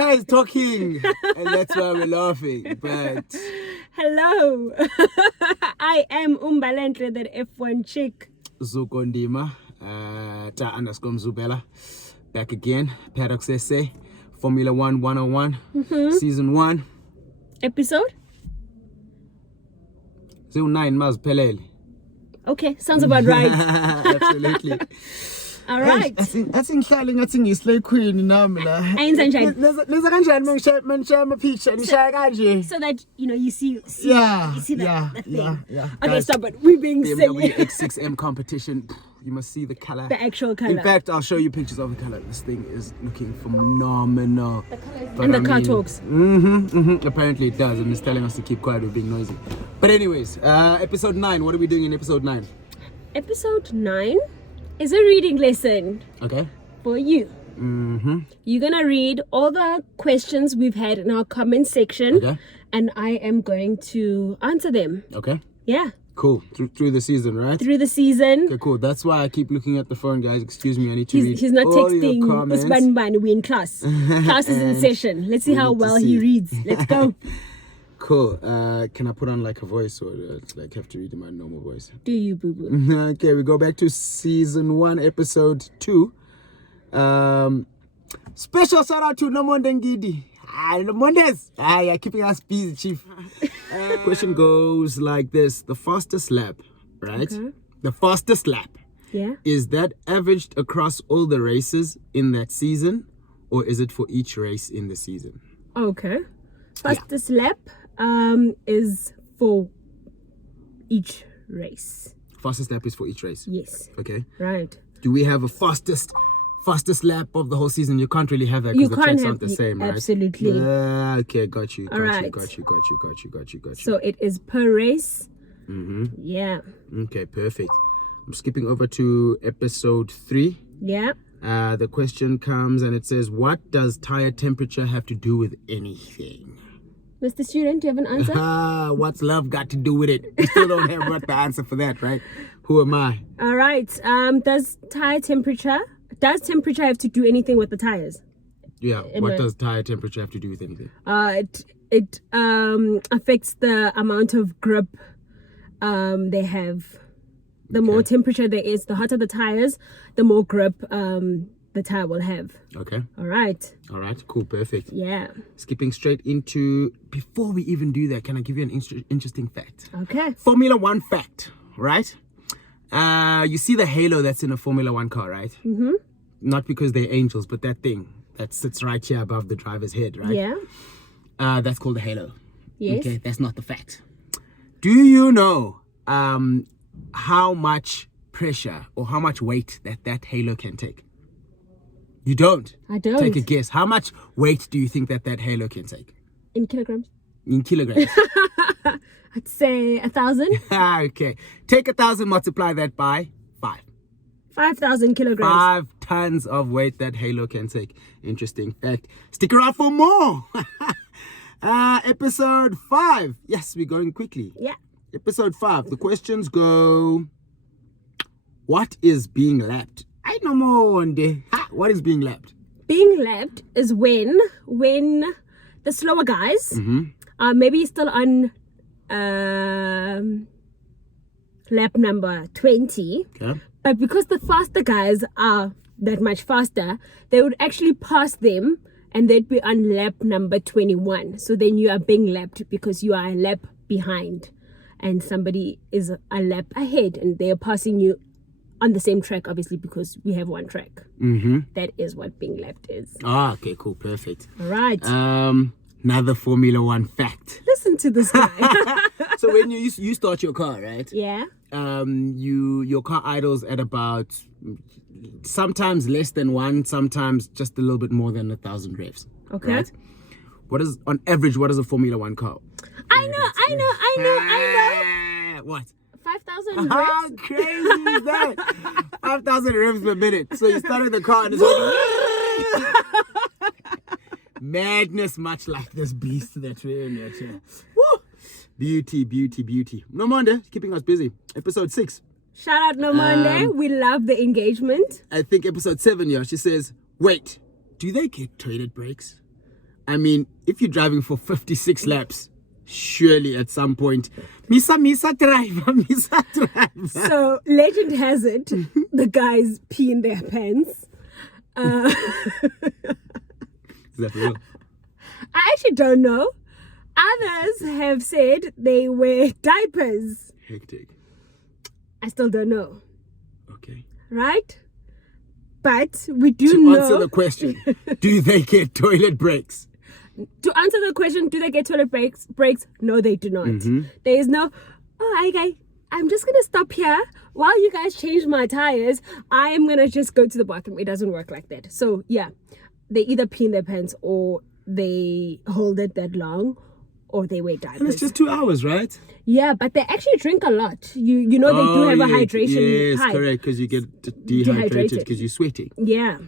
car is talking, and that's why we're laughing. But hello, I am Umbalentle, that F1 chick. Zukondima, _Mzubela, back again. Paddocks SA, Formula 1 101, Season 1. Episode? 09 Mazpelele. Okay, sounds about right. Absolutely. All right. I think ngislay queen nami la. Ayenza njani? Lenza kanjani mangishaya ama picture nishaya kanje. So that you see Yeah, the thing. Yeah. Okay, Guys, stop it. We're being silly. BMW X6M competition. You must see the color. The actual color. In fact, I'll show you pictures of the color. This thing is looking phenomenal. The color and the car talks. Apparently it does, and it's telling us to keep quiet. We're being noisy. But anyways, episode 9. What are we doing in episode 9? Episode 9 is a reading lesson. Okay. For you. You're gonna read all the questions we've had in our comment section, Okay. and I am going to answer them. Okay. Yeah. Cool. Through the season, right? Through the season. Okay, cool. That's why I keep looking at the phone, guys. Excuse me, I need to read. He's not all texting. your comments. We're in class. Class is in session. Let's see how need to well see. he reads. Let's go. Cool. Can I put on like a voice, or like have to read in my normal voice? Do you, boo boo? Okay, we go back to season 1, episode 2. Special shout out to Nomonde Ngidi. Nomondes. You're keeping us busy, chief. Question goes like this: the fastest lap, right? Okay. The fastest lap. Yeah. Is that averaged across all the races in that season, or is it for each race in the season? Okay. Fastest lap is for each race. Fastest lap is for each race. Yes. Okay. Right. Do we have a fastest lap of the whole season? You can't really have that You because the can't tracks have aren't the same, right? absolutely. Okay, got you. Alright. Got you. So it is per race. Yeah. Okay, perfect. I'm skipping over to episode 3. Yeah. The question comes and it says, what does tire temperature have to do with anything? Mr. Student, do you have an answer? What's love got to do with it? We still don't have the answer for that, right? Who am I? All right. Does temperature have to do anything with the tires? Yeah. What does tire temperature have to do with anything? It affects the amount of grip they have. The more temperature there is, the hotter the tires, the more grip the tire will have. Okay. All right. Cool. Perfect. Yeah. Skipping straight into, before we even do that, can I give you an interesting fact? Okay. Formula 1 fact, right? You see the halo that's in a Formula 1 car, right? Not because they're angels, but that thing that sits right here above the driver's head, right? Yeah. That's called a halo. Yes. Okay, that's not the fact. Do you know how much pressure or how much weight that halo can take? You don't? I don't. Take a guess. How much weight do you think that halo can take? In kilograms? In kilograms. I'd say 1,000. Okay. Take 1,000, multiply that by 5. 5,000 kilograms. 5 tons of weight that halo can take. Interesting fact. Stick around for more. Episode 5. Yes, we're going quickly. Yeah. Episode 5. The questions go: what is being lapped? I know more one day. What is being lapped? Being lapped is when the slower guys, maybe still on lap number 20, Okay. but because the faster guys are that much faster, they would actually pass them and they'd be on lap number 21. So then you are being lapped because you are a lap behind and somebody is a lap ahead and they are passing you on the same track, obviously, because we have one track. That is what being lapped is. Okay, cool, perfect. All right. Another Formula 1 fact. Listen to this guy. So when you start your car, right? Yeah. Your car idles at about sometimes less than 1, sometimes just a little bit more than 1,000 revs. Okay. Right? What is on average? What is a Formula 1 car? I know. What? 5,000 How revs. crazy is that? 5,000 revs per minute. So you started the car and it's like madness, much like this beast that we're in right here. Woo! Beauty. No wonder, keeping us busy. Episode 6. Shout out Nomande. We love the engagement. I think episode 7, yeah. She says, wait, do they get toilet breaks? I mean, if you're driving for 56 laps, surely at some point, Misa driver, Misa driver. So legend has it, the guys pee in their pants. Is that real? I actually don't know. Others have said they wear diapers. Hectic. I still don't know. Okay. Right? But we do To know. answer the question, do they get toilet breaks? To answer the question, do they get toilet breaks? No, they do not. Mm-hmm. There is no, I'm just going to stop here while you guys change my tires. I am going to just go to the bathroom. It doesn't work like that. So, yeah, they either pee in their pants or they hold it that long or they wear diapers. And it's just 2 hours, right? Yeah, but they actually drink a lot. You know they do have a hydration. Yes, correct, because you get dehydrated because you're sweating. Yeah.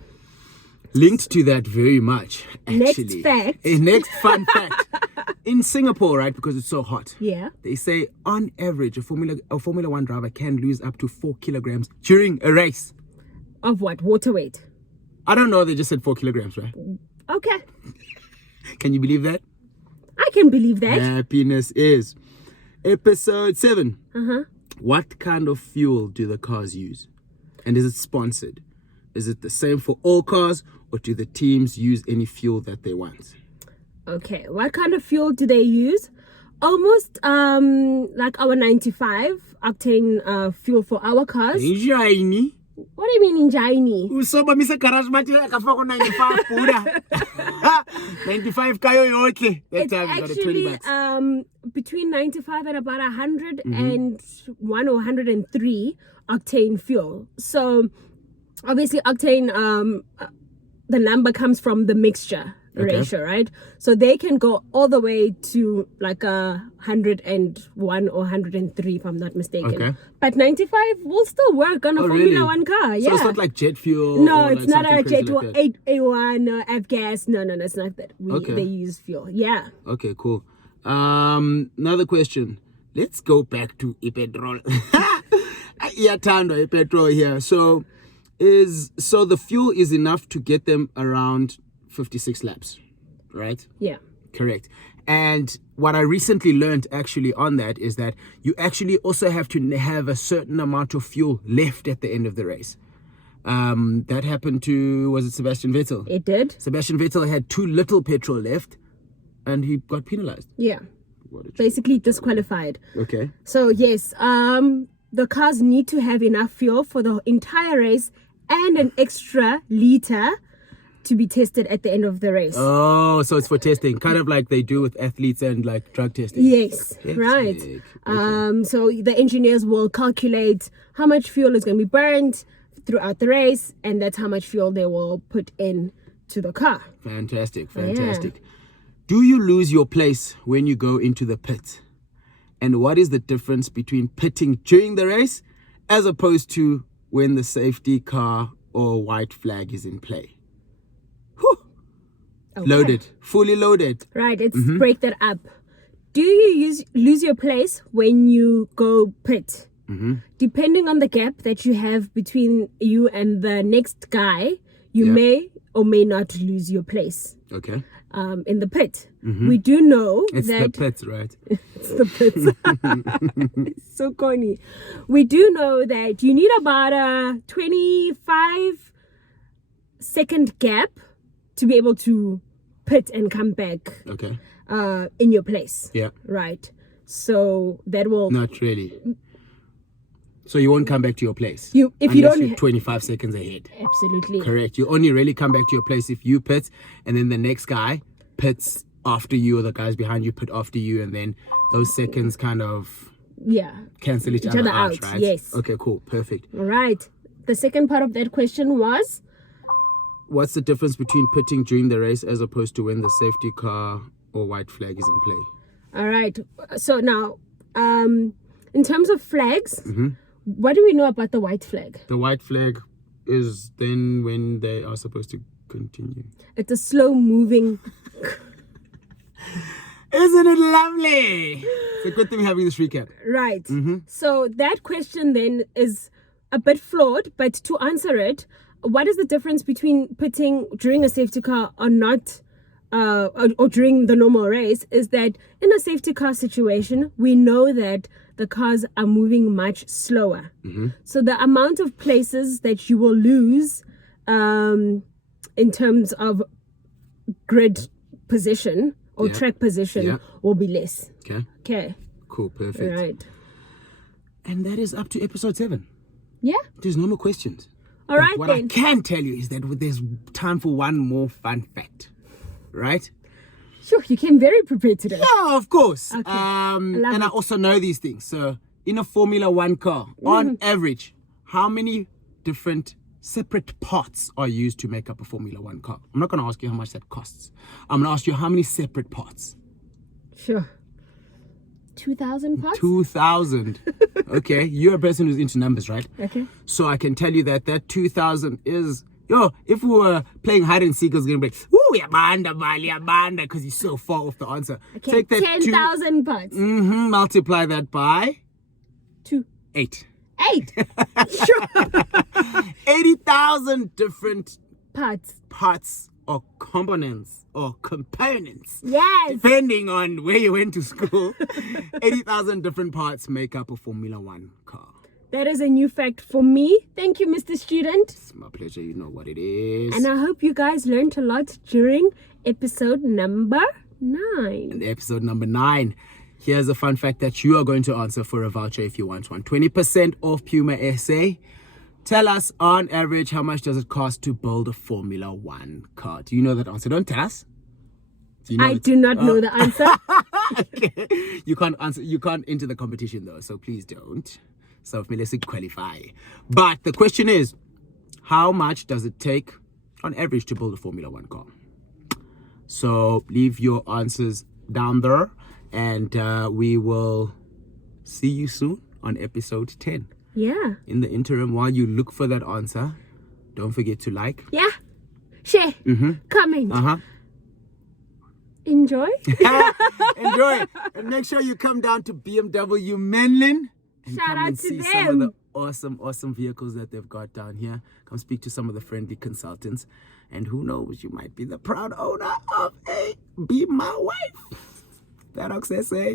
Linked to that very much, actually. Next fact. Next fun fact. In Singapore, right, because it's so hot. Yeah. They say on average a Formula One driver can lose up to 4 kilograms during a race. Of what? Water weight? I don't know, they just said 4 kilograms, right? Okay. Can you believe that? I can believe that. Happiness is. Episode 7. Uh-huh. What kind of fuel do the cars use? And is it sponsored? Is it the same for all cars, or do the teams use any fuel that they want? Okay, what kind of fuel do they use? Almost like our 95 octane fuel for our cars. Injini. What do you mean injini? Usoba misa garage mati akafaka 95 pura. 95 kayo yote. That It's time you got a 20 actually bucks. between 95 and about 101 or 103 octane fuel. So obviously octane, the number comes from the mixture ratio, right? So they can go all the way to like 101 or 103 if I'm not mistaken. Okay. But 95 will still work on a Formula really? One car. Yeah. So it's not like jet fuel? No, or it's like not something a crazy jet like fuel, that? A1, F-gas. No, it's not that. Okay. They use fuel. Yeah. Okay, cool. Another question. Let's go back to petrol. Petrol here. So the fuel is enough to get them around 56 laps, right? Yeah. Correct. And what I recently learned actually on that is that you actually also have to have a certain amount of fuel left at the end of the race. That happened to, was it Sebastian Vettel? It did. Sebastian Vettel had too little petrol left and he got penalized. Yeah. What a joke. Basically disqualified. Okay. So yes, the cars need to have enough fuel for the entire race and an extra liter to be tested at the end of the race. Oh, so it's for testing, kind of like they do with athletes and like drug testing. Yes, Hectic. right. Okay. So the engineers will calculate how much fuel is going to be burned throughout the race, and that's how much fuel they will put in to the car. Fantastic. Do you lose your place when you go into the pit? And what is the difference between pitting during the race as opposed to when the safety car or white flag is in play? Whew. Okay. Loaded, fully loaded. Right, let's break that up. Do you lose your place when you go pit? Depending on the gap that you have between you and the next guy, you may or may not lose your place. Okay. In the pit. We do know It's that the pits, right? it's the pits. It's so corny. We do know that you need about a 25-second gap to be able to pit and come back Okay. in your place. Yeah. Right. So that will Not really. So you won't come back to your place. if you unless don't you're 25 seconds ahead. absolutely Correct. You only really come back to your place if you pit, and then the next guy pits after you, or the guys behind you pit after you, and then those seconds kind of cancel each other out, right? Yes. Okay, cool. Perfect. All right. The second part of that question was What's the difference between pitting during the race as opposed to when the safety car or white flag is in play? all right. So now, in terms of flags, what do we know about the white flag? The white flag is then when they are supposed to continue. It's a slow moving. Isn't it lovely? It's a good thing we're having this recap. Right. So that question then is a bit flawed, but to answer it, what is the difference between pitting during a safety car or not or during the normal race, is that in a safety car situation, we know that the cars are moving much slower. So the amount of places that you will lose in terms of grid position or track position will be less. Okay. Cool. Perfect. Right. And that is up to episode 7. Yeah. There's no more questions. All right, what then. I can tell you is that there's time for one more fun fact. Right? Sure, you came very prepared today. Yeah, of course. Okay. I also know these things. So in a Formula 1 car, on average, how many different separate parts are used to make up a Formula 1 car? I'm not going to ask you how much that costs. I'm going to ask you how many separate parts. Sure. 2,000 parts? 2,000. Okay, you're a person who's into numbers, right? Okay. So I can tell you that 2,000 is... if we were playing hide and seek, I was going to be like, ooh, yabanda, because you're so far off the answer. Okay, Take that 10,000 parts. Multiply that by... 8. 8. Sure. 80,000 different parts or components or components. Yes. Depending on where you went to school. 80,000 different parts make up a Formula 1 car. That is a new fact for me. Thank you, Mr. Student. It's my pleasure. You know what it is. And I hope you guys learned a lot during episode number 9. And episode number 9. Here's a fun fact that you are going to answer for a voucher if you want one. 20% off Puma SA. Tell us, on average, how much does it cost to build a Formula 1 car? Do you know that answer? Don't tell us. I do not know the answer. Okay. You can't answer. You can't enter the competition though, so please don't. So let's qualify. But the question is, how much does it take on average to build a Formula 1 car? So leave your answers down there, and we will see you soon on episode 10. Yeah. In the interim, while you look for that answer, don't forget to like. Yeah. Share. Comment. Enjoy. Enjoy. And make sure you come down to BMW Menlyn. And Shout come out and to see them. some of the awesome vehicles that they've got down here. Come speak to some of the friendly consultants. And who knows, you might be the proud owner of a Be My Wife. Paddocks SA.